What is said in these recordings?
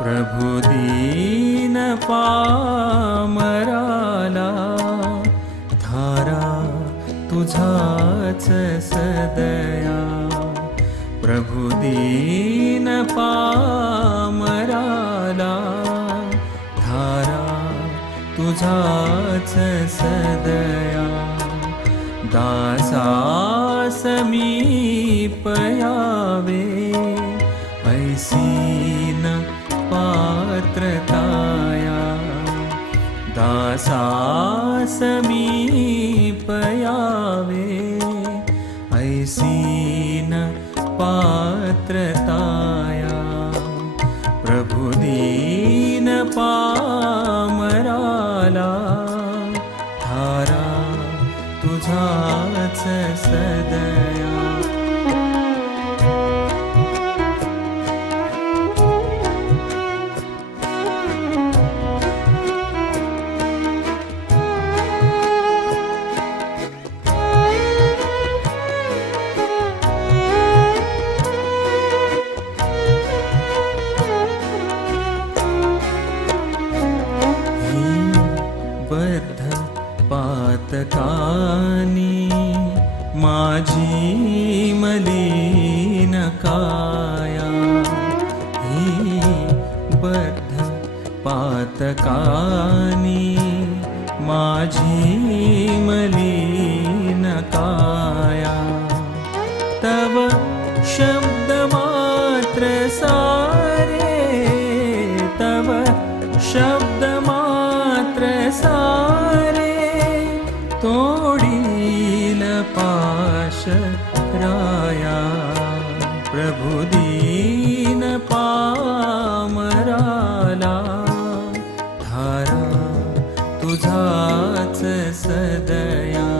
प्रभुदीन पामराला धारा तुझाच सदया। प्रभुदीन पामराला धारा तुझाच सदया। दासा समीपयावे ऐसीन पात्रताया दासा समीपयावे ऐसीन पात्रताया। प्रभुदीन पामराला धारा तुझाच सदया पातकानी माझी मलिन काया। ही बद्ध पातकानी माझी मलिन काया। तव शब्द मात्र तव शब्द मात्र तोडील पाश राया. प्रभुदीन पामराला. धारा तुझाच सदया.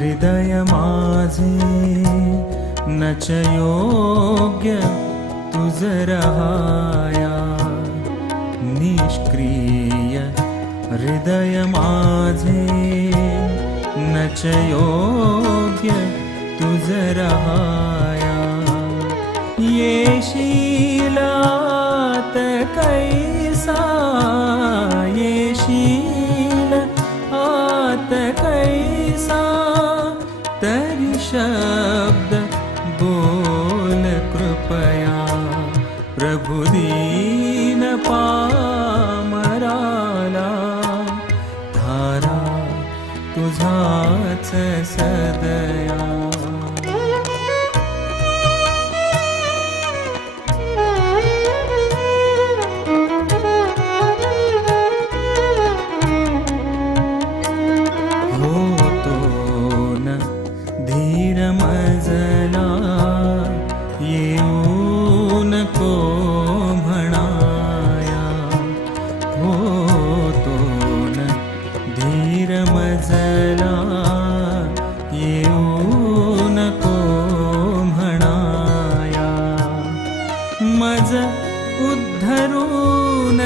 हृदय माझे च योग्य तुझ रहाया निष्क्रिय हृदय माझे च योग्य तुझ रहाया येशीलात कैसा प्रभुदीन पामराला धारा तुझाच सदया. होतो न धीर मजला येऊन को आज उद्धरून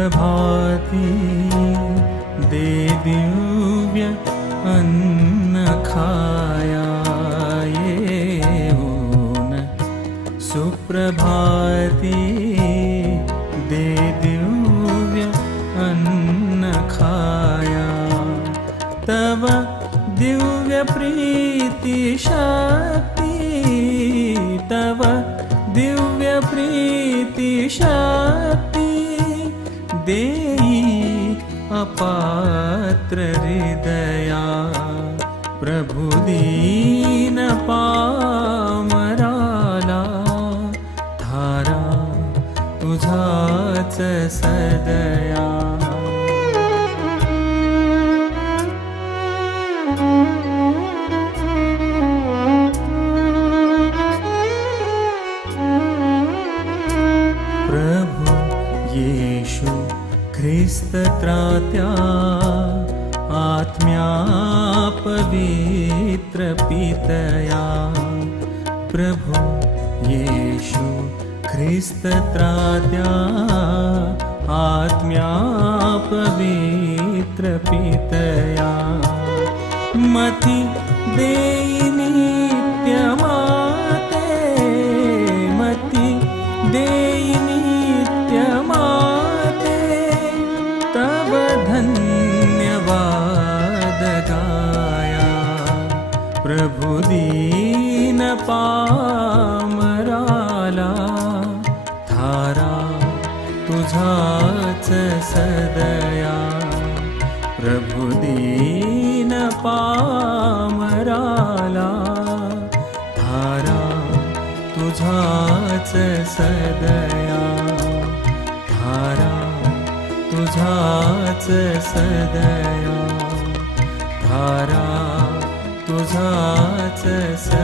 सुप्रभाती दे खाया येऊन सुप्रभाती दे दिव्य अन्न खाया तव दिव्य प्रीति शक्ति तव दिव्य प्रीति शक्ति देई अपात्र हृदया। प्रभुदीन पामराला धारा तुझाच सदया ख्रिस्तत्रात्या आत्म्या पवित्रपितया प्रभु येषु ख्रिस्तत्रात्या आत्म्या पवित्रपितया मति देयि प्रभुदीन पामराला धारा तुझाच सदया. प्रभुदीन पामराला धारा तुझाच सदया. धारा तुझाच सदया. धारा तुझाच सदया